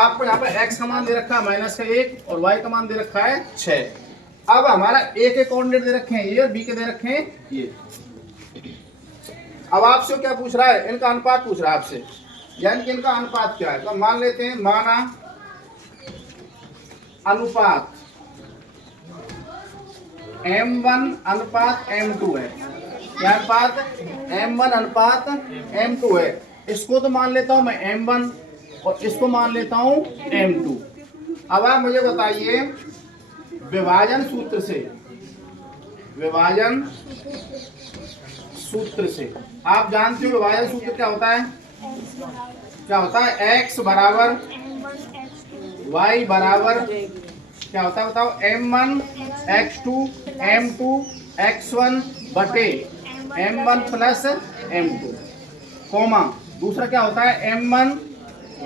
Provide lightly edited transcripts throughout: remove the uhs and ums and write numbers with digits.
आपको यहाँ पे x का मान दे रखा है -1 और y का मान दे रखा है 6। अब हमारा a के कोऑर्डिनेट दे रखे हैं ये और b के दे रखे हैं ये। अब आपसे क्या पूछ रहा है, इनका अनुपात पूछ रहा है आपसे, यानी कि इनका अनुपात क्या है। तो मान लेते हैं, माना अनुपात m1 अनुपात m2 है। क्या अनुपात? m1 अनुपात m2 है। इसको तो मान लेता हूं मैं m1 और इसको मान लेता हूं m2। अब आप मुझे बताइए विभाजन सूत्र से, विभाजन सूत्र से आप जानते हो विभाजन सूत्र क्या होता है? क्या होता है? x बराबर y बराबर क्या होता है बताओ? m1 x2 m2 x1 बटे m1 प्लस m2, कोमा दूसरा क्या होता है? m1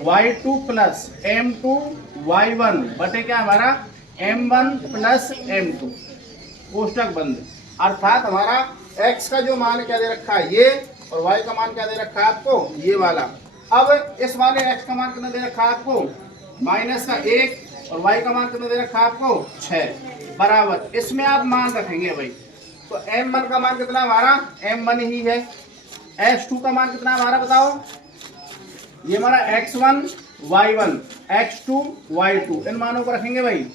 y2 plus m2 y1 बटे क्या हमारा? m1 प्लस m2, कोष्टक बंद। अर्थात हमारा x का जो मान क्या दे रखा है ये, और y का मान क्या दे रखा है आपको? ये वाला। अब इस वाले x का मान कितना दे रखा है आपको? -1 और y का मान कितना दे रखा है आपको? 6 बराबर। इसमें आप मान रखेंगे भाई, तो m1 का मान कितना हमारा? m1 ही है। x2 का मान कितना हमारा बताओ? ये हमारा x1 y1 x2 y2, इन मानों को रखेंगे भाई।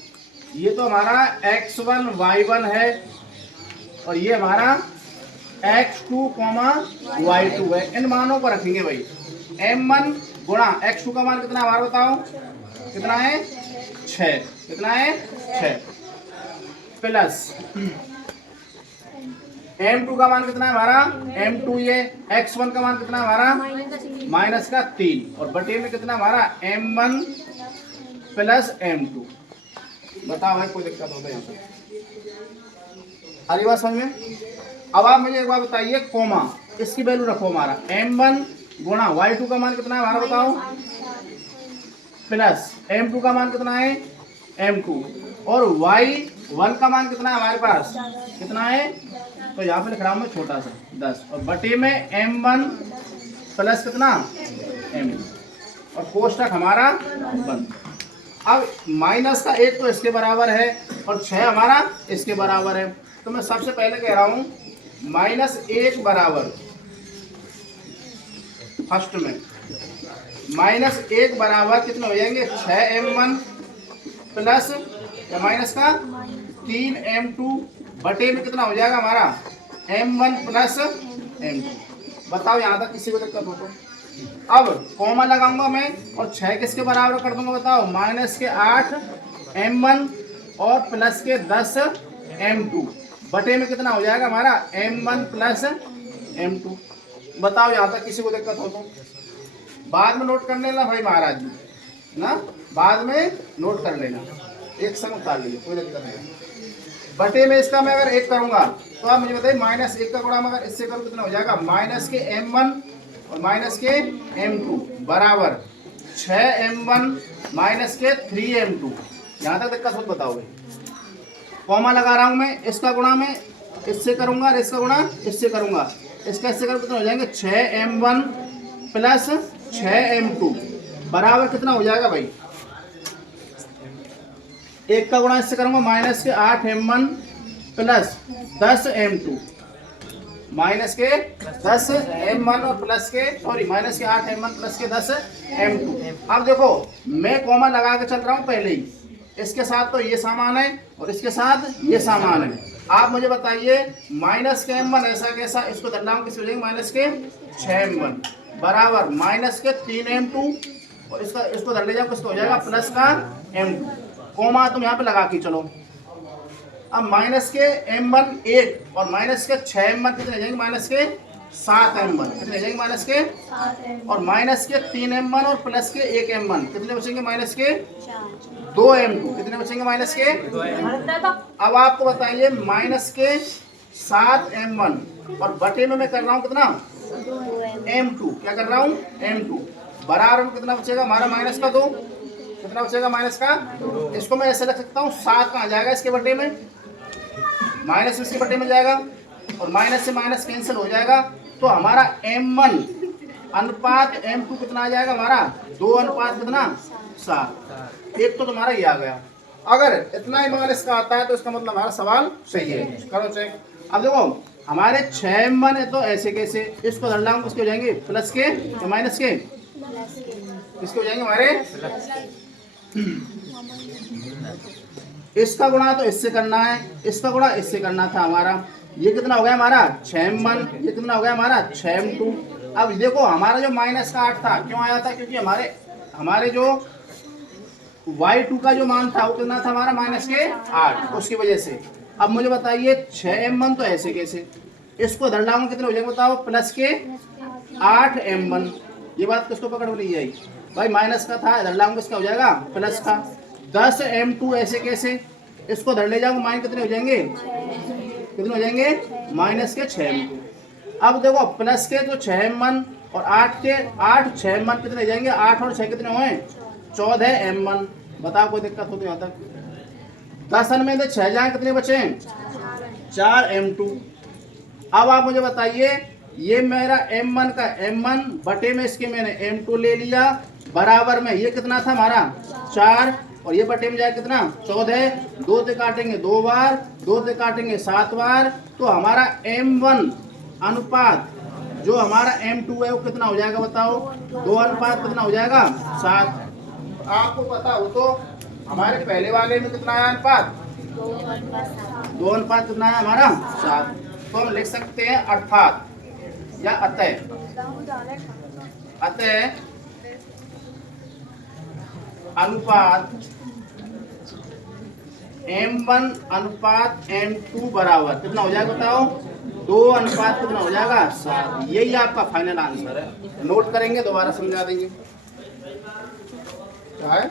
ये तो हमारा x1 y1 है और ये हमारा x2 y2 है, इन मानों को रखेंगे भाई। m1 गुणा x2 का मान कितना हमारा बताओ? कितना है? 6। कितना है? 6 प्लस m2 का मान कितना है हमारा? m2 ये। x1 का मान कितना है हमारा? -3 और बटे में कितना हमारा? m1 plus m2। बताओ भाई कोई दिक्कत होता है यहाँ पे? हरी बात समझ में? अब आप मुझे एक बात बताइए, कोमा इसकी वैल्यू रखो हमारा m1 गुणा y2 का मान कितना है हमारा बताओ? प्लस m2 का मान कितना है? m2 और y1 का मान कितना है हमारे पास? कितना है? तो यहाँ पे लिख रहा हूँ मैं छोटा सा 10 और बटे में m1 प्लस कितना? m2 और कोष्टक हमारा बंद। अब -1 तो इसके बराबर है और 6 हमारा इसके बराबर है। तो मैं सबसे पहले कह रहा हूँ -1 बराबर, फर्स्ट में -1 बराबर कितने हो जाएंगे? 6m1 प्लस या माइनस का 3m2 बटे में कितना हो जाएगा हमारा? m1 plus m2। बताओ यहाँ तक किसी को दिक्कत हो तो? अब कॉमा लगाऊंगा मैं और 6 किसके बराबर कर दूंगा बताओ? -8 m1 और प्लस के 10 m2 बटे में कितना हो जाएगा हमारा? m1 plus m2। बताओ यहाँ तक किसी को दिक्कत हो तो? बाद में नोट कर लेना भाई महाराज जी ना, बाद में नोट कर लेना, एक संग उतार लीजिए, कोई दिक्कत नहीं। बटे में इसका मैं अगर 1 करूंगा तो आप मुझे बताइए -1 का गुणा मगर इससे करूँ कितना हो जाएगा? -m1 और -m2 बराबर 6m1 -3m2। यहाँ तक दिक्कत हो बताओ भाई? कॉमा लगा रहा हूँ मैं, इसका गुणा मैं इससे करूंगा और इसका गुणा इससे करूंगा, इसका इससे करूँ कितना हो जाएंगे? 6m1 प्लस 6m2 बराबर कितना हो जाएगा भाई? 1 का गुणा इससे करूंगा -8m1 प्लस 10m2 -10m1 और प्लस के सॉरी -8m1 प्लस के 10m2। अब देखो मैं कॉमा लगा के चल रहा हूँ पहले ही, इसके साथ तो ये सामान है और इसके साथ ये सामान है। आप मुझे बताइए -m1 ऐसा कैसा, इसको दंडांक किस हो जाएंगे? -6m1 बराबर -3m2 और इसको धर ले जाओ, किसको हो जाएगा? प्लस का m2। कोमा तुम यहाँ पे लगा के चलो। अब -m1 1 और -6m1 कितने जाएंगे? -7m1 कितने जाएंगे? और -3m1 और प्लस के 1m1 कितने बचेंगे? -2m2 कितने बचेंगे? अब आपको बताइए -7m1 और बटे में मैं कर रहा हूँ कितना? m2। क्या कर रहा हूँ? m2 बराबर में कितना बचेगा हमारा? -2। कितना बचेगा? -2। इसको मैं ऐसे रख सकता हूँ 7 कहाँ जाएगा इसके बटे में? माइनस इसके बटे में जाएगा और माइनस से माइनस कैंसिल हो जाएगा। तो हमारा m1 अनुपात m2 कितना आ जाएगा हमारा? 2 अनुपात कितना 7। एक तो तुम्हारा ये आ गया। अगर इतना ही मान इसका आता है तो इसका मतलब हमारा सवाल सही है। करो चेक। अब देखो हमारे 6 मन है तो ऐसे कैसे, इसको धरलाऊं किसके हो जाएंगे, प्लस के या माइनस के, किसके हो जाएंगे हमारे, इसका गुणा तो इससे करना है, इसका गुणा इससे करना था हमारा। ये कितना हो गया हमारा 6 मन, ये कितना हो गया हमारा 6m2। अब देखो हमारा जो माइनस का 8 था क्यों आया था, क्योंकि हमारे जो y2 का जो मान था वो कितना था हमारा माइनस के 8, उसकी वजह से। अब मुझे बताइए 6m1 तो ऐसे कैसे, इसको धर लाऊंगा कितने हो जाएंगे बताओ, प्लस के 8m1। ये बात किसको पकड़ में ली जाएगी भाई, माइनस का था धर लाऊंगा इसका हो जाएगा प्लस का। 10m2 ऐसे कैसे, इसको धर ले जाऊंगा माइनस कितने हो जाएंगे, कितने हो जाएंगे माइनस के 6m2। अब देखो प्लस के तो 6m1 और 8 के 8 6m1 कितने हो जाएंगे, 8 और 6 कितने हुए 14m1। बताओ कोई दिक्कत हो तो यहाँ तक। 10 में तो 6 जाए कितने बचे 4m2। अब आप मुझे बताइए ये मेरा m1 का m1 बटे में इसके मैंने m2 ले लिया, बराबर में ये कितना था हमारा 4 और ये बटे में जाए कितना 14। 2 से काटेंगे 2 बार, 2 से काटेंगे 7 बार, तो हमारा m1 अनुपात जो हमारा m2 है वो कितना हो जाएगा बताओ, 2 अनुपात कितना हो जाएगा 7। आपको पता हो तो हमारे पहले वाले में कितना आया अनुपात, 2 अनुपात कितना है हमारा 7। तो हम लिख सकते हैं अर्थात या अतः अनुपात m1 अनुपात m2 बराबर कितना हो जाएगा बताओ, 2 अनुपात कितना हो जाएगा 7। यही आपका फाइनल आंसर है। नोट करेंगे दोबारा समझा देंगे क्या है।